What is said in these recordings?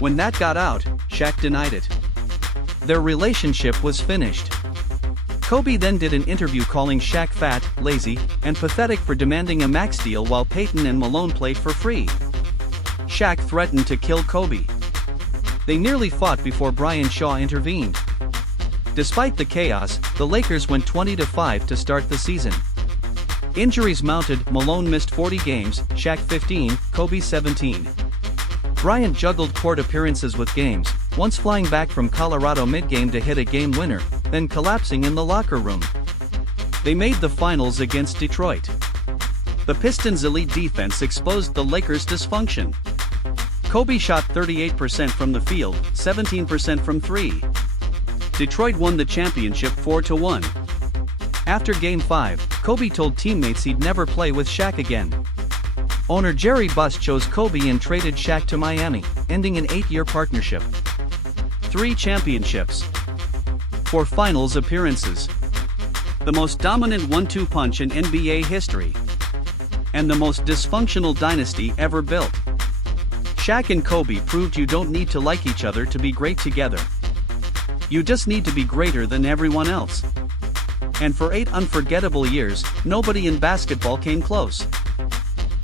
When that got out, Shaq denied it. Their relationship was finished. Kobe then did an interview calling Shaq fat, lazy, and pathetic for demanding a max deal while Payton and Malone played for free. Shaq threatened to kill Kobe. They nearly fought before Bryant Shaw intervened. Despite the chaos, the Lakers went 20-5 to start the season. Injuries mounted. Malone missed 40 games, Shaq 15, Kobe 17. Bryant juggled court appearances with games, once flying back from Colorado mid-game to hit a game winner, then collapsing in the locker room. They made the finals against Detroit. The Pistons' elite defense exposed the Lakers' dysfunction. Kobe shot 38% from the field, 17% from three. Detroit won the championship 4-1. After Game 5, Kobe told teammates he'd never play with Shaq again. Owner Jerry Buss chose Kobe and traded Shaq to Miami, ending an 8-year partnership. 3 championships. 4 finals appearances. The most dominant 1-2 punch in NBA history. And the most dysfunctional dynasty ever built. Shaq and Kobe proved you don't need to like each other to be great together. You just need to be greater than everyone else. And for 8 unforgettable years, nobody in basketball came close.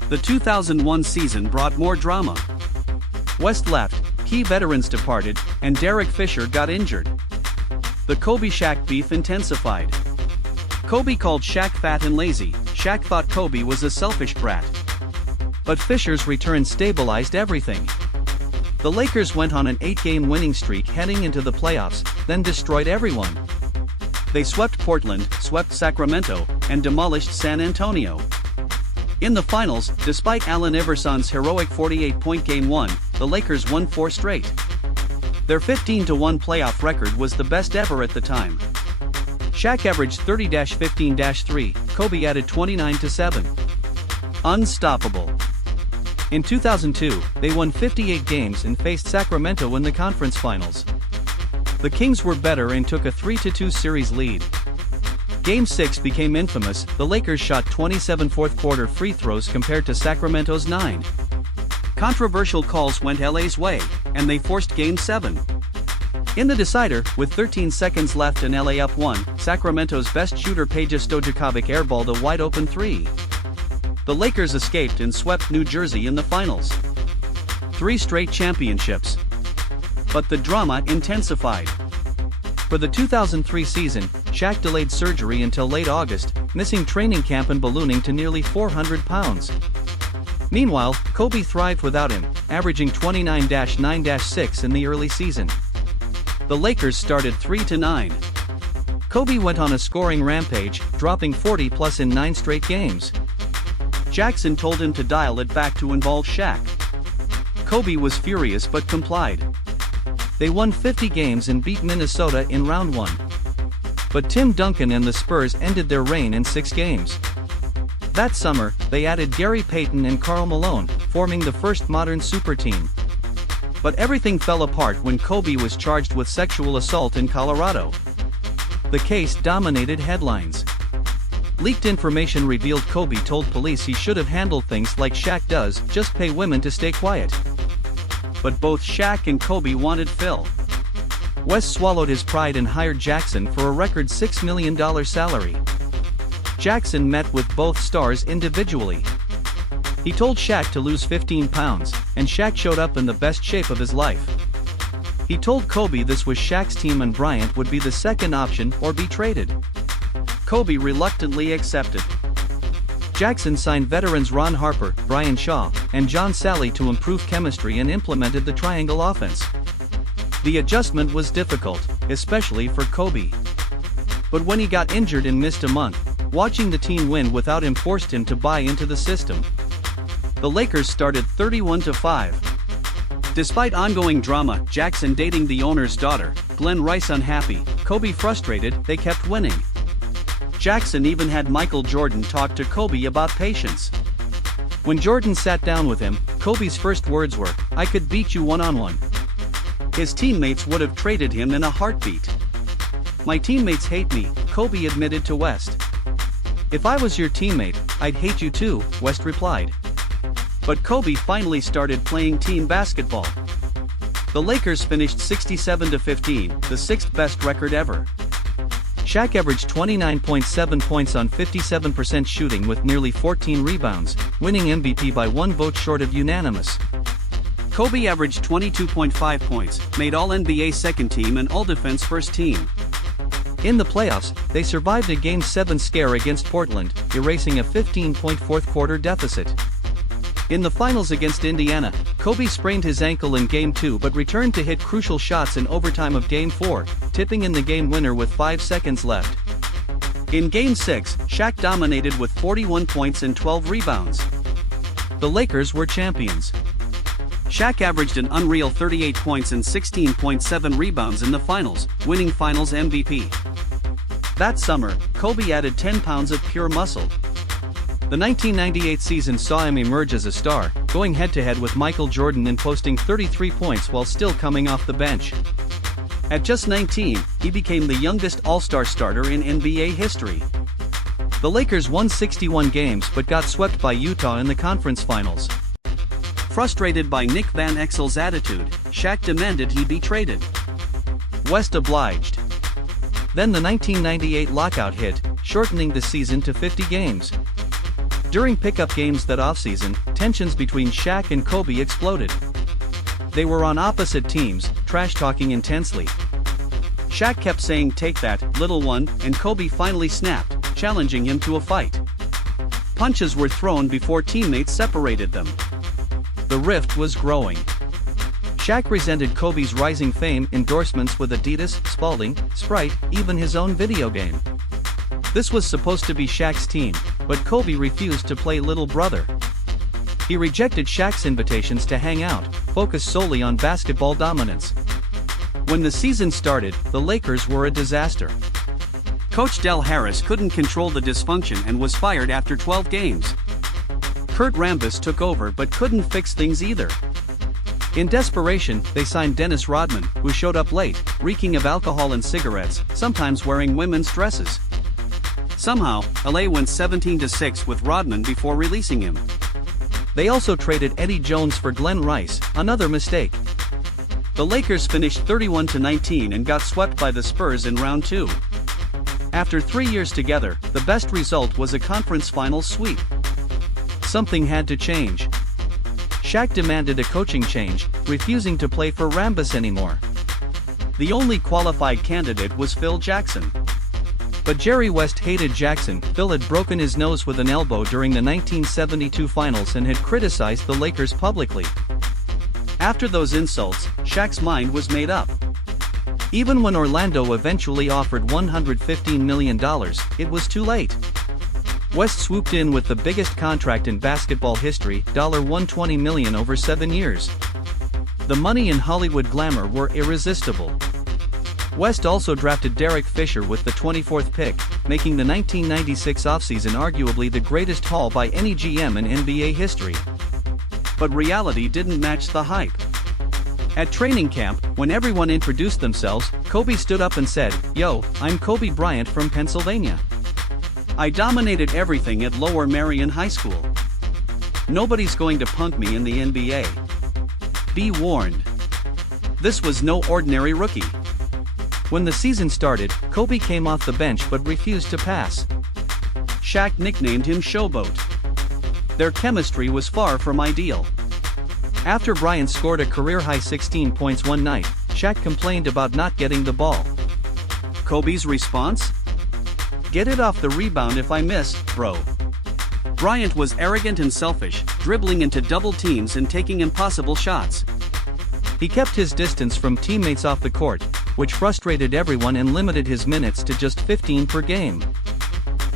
The 2001 season brought more drama. West left, key veterans departed, and Derek Fisher got injured. The Kobe-Shaq beef intensified. Kobe called Shaq fat and lazy. Shaq thought Kobe was a selfish brat. But Fisher's return stabilized everything. The Lakers went on an 8-game winning streak heading into the playoffs, then destroyed everyone. They swept Portland, swept Sacramento, and demolished San Antonio. In the finals, despite Allen Iverson's heroic 48-point Game 1, the Lakers won 4 straight. Their 15-1 playoff record was the best ever at the time. Shaq averaged 30-15-3, Kobe added 29-7. Unstoppable. In 2002, they won 58 games and faced Sacramento in the conference finals. The Kings were better and took a 3-2 series lead. Game 6 became infamous. The Lakers shot 27 fourth-quarter free throws compared to Sacramento's 9. Controversial calls went LA's way, and they forced Game 7. In the decider, with 13 seconds left and LA up 1, Sacramento's best shooter Peja Stojakovic airballed a wide-open 3. The Lakers escaped and swept New Jersey in the finals. 3 straight championships. But the drama intensified. For the 2003 season, Shaq delayed surgery until late August, missing training camp and ballooning to nearly 400 pounds. Meanwhile, Kobe thrived without him, averaging 29-9-6 in the early season. The Lakers started 3-9. Kobe went on a scoring rampage, dropping 40+ in 9 straight games. Jackson told him to dial it back to involve Shaq. Kobe was furious but complied. They won 50 games and beat Minnesota in round 1. But Tim Duncan and the Spurs ended their reign in 6 games. That summer, they added Gary Payton and Karl Malone, forming the first modern superteam. But everything fell apart when Kobe was charged with sexual assault in Colorado. The case dominated headlines. Leaked information revealed Kobe told police he should have handled things like Shaq does, just pay women to stay quiet. But both Shaq and Kobe wanted Phil. West swallowed his pride and hired Jackson for a record $6 million salary. Jackson met with both stars individually. He told Shaq to lose 15 pounds, and Shaq showed up in the best shape of his life. He told Kobe this was Shaq's team and Bryant would be the second option or be traded. Kobe reluctantly accepted. Jackson signed veterans Ron Harper, Brian Shaw, and John Salley to improve chemistry and implemented the triangle offense. The adjustment was difficult, especially for Kobe. But when he got injured and missed a month, watching the team win without him forced him to buy into the system. The Lakers started 31-5. Despite ongoing drama, Jackson dating the owner's daughter, Glenn Rice unhappy, Kobe frustrated, they kept winning. Jackson even had Michael Jordan talk to Kobe about patience. When Jordan sat down with him, Kobe's first words were, "I could beat you one-on-one." His teammates would have traded him in a heartbeat. "My teammates hate me," Kobe admitted to West. "If I was your teammate, I'd hate you too," West replied. But Kobe finally started playing team basketball. The Lakers finished 67-15, the sixth best record ever. Shaq averaged 29.7 points on 57% shooting with nearly 14 rebounds, winning MVP by 1 vote short of unanimous. Kobe averaged 22.5 points, made All-NBA second team and All-Defense first team. In the playoffs, they survived a Game 7 scare against Portland, erasing a 15-point fourth-quarter deficit. In the finals against Indiana, Kobe sprained his ankle in Game 2 but returned to hit crucial shots in overtime of Game 4, tipping in the game winner with 5 seconds left. In Game 6, Shaq dominated with 41 points and 12 rebounds. The Lakers were champions. Shaq averaged an unreal 38 points and 16.7 rebounds in the finals, winning Finals MVP. That summer, Kobe added 10 pounds of pure muscle. The 1998 season saw him emerge as a star, going head-to-head with Michael Jordan and posting 33 points while still coming off the bench. At just 19, he became the youngest All-Star starter in NBA history. The Lakers won 61 games but got swept by Utah in the conference finals. Frustrated by Nick Van Exel's attitude, Shaq demanded he be traded. West obliged. Then the 1998 lockout hit, shortening the season to 50 games. During pickup games that offseason, tensions between Shaq and Kobe exploded. They were on opposite teams, trash-talking intensely. Shaq kept saying "take that, little one," and Kobe finally snapped, challenging him to a fight. Punches were thrown before teammates separated them. The rift was growing. Shaq resented Kobe's rising fame, endorsements with Adidas, Spalding, Sprite, even his own video game. This was supposed to be Shaq's team, but Kobe refused to play little brother. He rejected Shaq's invitations to hang out, focused solely on basketball dominance. When the season started, the Lakers were a disaster. Coach Del Harris couldn't control the dysfunction and was fired after 12 games. Kurt Rambis took over but couldn't fix things either. In desperation, they signed Dennis Rodman, who showed up late, reeking of alcohol and cigarettes, sometimes wearing women's dresses. Somehow, LA went 17-6 with Rodman before releasing him. They also traded Eddie Jones for Glenn Rice, another mistake. The Lakers finished 31-19 and got swept by the Spurs in round 2. After 3 years together, the best result was a conference finals sweep. Something had to change. Shaq demanded a coaching change, refusing to play for Rambis anymore. The only qualified candidate was Phil Jackson. But Jerry West hated Jackson. Phil had broken his nose with an elbow during the 1972 finals and had criticized the Lakers publicly. After those insults, Shaq's mind was made up. Even when Orlando eventually offered $115 million, it was too late. West swooped in with the biggest contract in basketball history, $120 million over 7 years. The money and Hollywood glamour were irresistible. West also drafted Derek Fisher with the 24th pick, making the 1996 offseason arguably the greatest haul by any GM in NBA history. But reality didn't match the hype. At training camp, when everyone introduced themselves, Kobe stood up and said, "Yo, I'm Kobe Bryant from Pennsylvania. I dominated everything at Lower Merion High School. Nobody's going to punk me in the NBA. Be warned." This was no ordinary rookie. When the season started, Kobe came off the bench but refused to pass. Shaq nicknamed him Showboat. Their chemistry was far from ideal. After Bryant scored a career-high 16 points one night, Shaq complained about not getting the ball. Kobe's response? "Get it off the rebound if I miss, bro." Bryant was arrogant and selfish, dribbling into double teams and taking impossible shots. He kept his distance from teammates off the court, which frustrated everyone and limited his minutes to just 15 per game.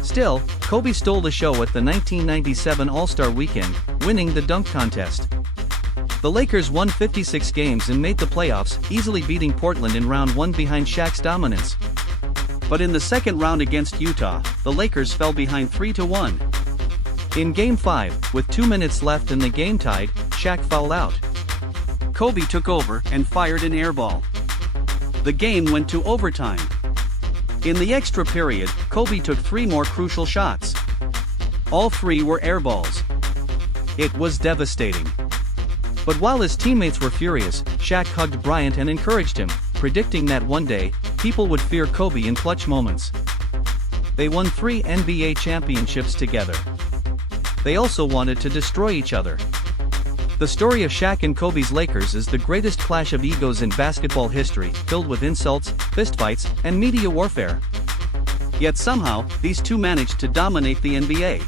Still, Kobe stole the show at the 1997 All-Star Weekend, winning the dunk contest. The Lakers won 56 games and made the playoffs, easily beating Portland in round 1 behind Shaq's dominance. But in the second round against Utah, the Lakers fell behind 3-1. In Game 5, with 2 minutes left and the game tied, Shaq fouled out. Kobe took over and fired an airball. The game went to overtime. In the extra period, Kobe took 3 more crucial shots. All 3 were airballs. It was devastating. But while his teammates were furious, Shaq hugged Bryant and encouraged him, predicting that one day, people would fear Kobe in clutch moments. They won 3 NBA championships together. They also wanted to destroy each other. The story of Shaq and Kobe's Lakers is the greatest clash of egos in basketball history, filled with insults, fistfights, and media warfare. Yet somehow, these two managed to dominate the NBA.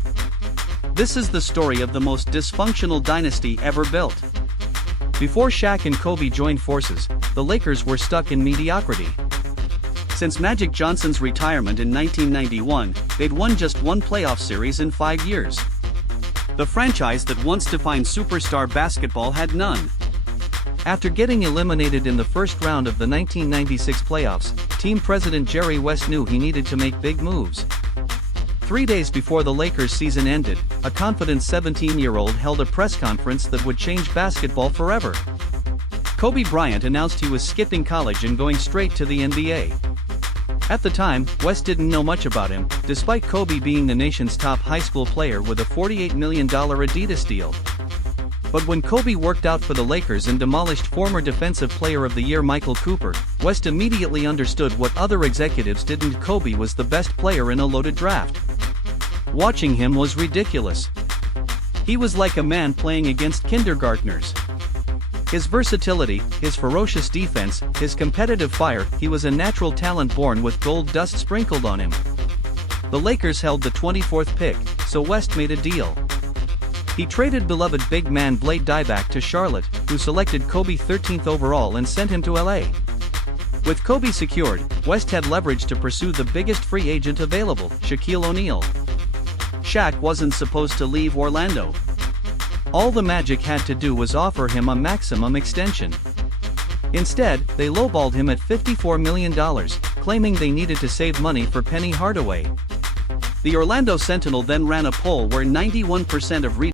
This is the story of the most dysfunctional dynasty ever built. Before Shaq and Kobe joined forces, the Lakers were stuck in mediocrity. Since Magic Johnson's retirement in 1991, they'd won just one playoff series in 5 years. The franchise that once defined superstar basketball had none. After getting eliminated in the first round of the 1996 playoffs, team president Jerry West knew he needed to make big moves. 3 days before the Lakers' season ended, a confident 17-year-old held a press conference that would change basketball forever. Kobe Bryant announced he was skipping college and going straight to the NBA. At the time, West didn't know much about him, despite Kobe being the nation's top high school player with a $48 million Adidas deal. But when Kobe worked out for the Lakers and demolished former Defensive Player of the Year Michael Cooper, West immediately understood what other executives didn't. Kobe was the best player in a loaded draft. Watching him was ridiculous. He was like a man playing against kindergartners. His versatility, his ferocious defense, his competitive fire, he was a natural talent born with gold dust sprinkled on him. The Lakers held the 24th pick, so West made a deal. He traded beloved big man Blake Dieback to Charlotte, who selected Kobe 13th overall and sent him to LA. With Kobe secured, West had leverage to pursue the biggest free agent available, Shaquille O'Neal. Shaq wasn't supposed to leave Orlando. All the Magic had to do was offer him a maximum extension. Instead, they lowballed him at $54 million, claiming they needed to save money for Penny Hardaway. The Orlando Sentinel then ran a poll where 91% of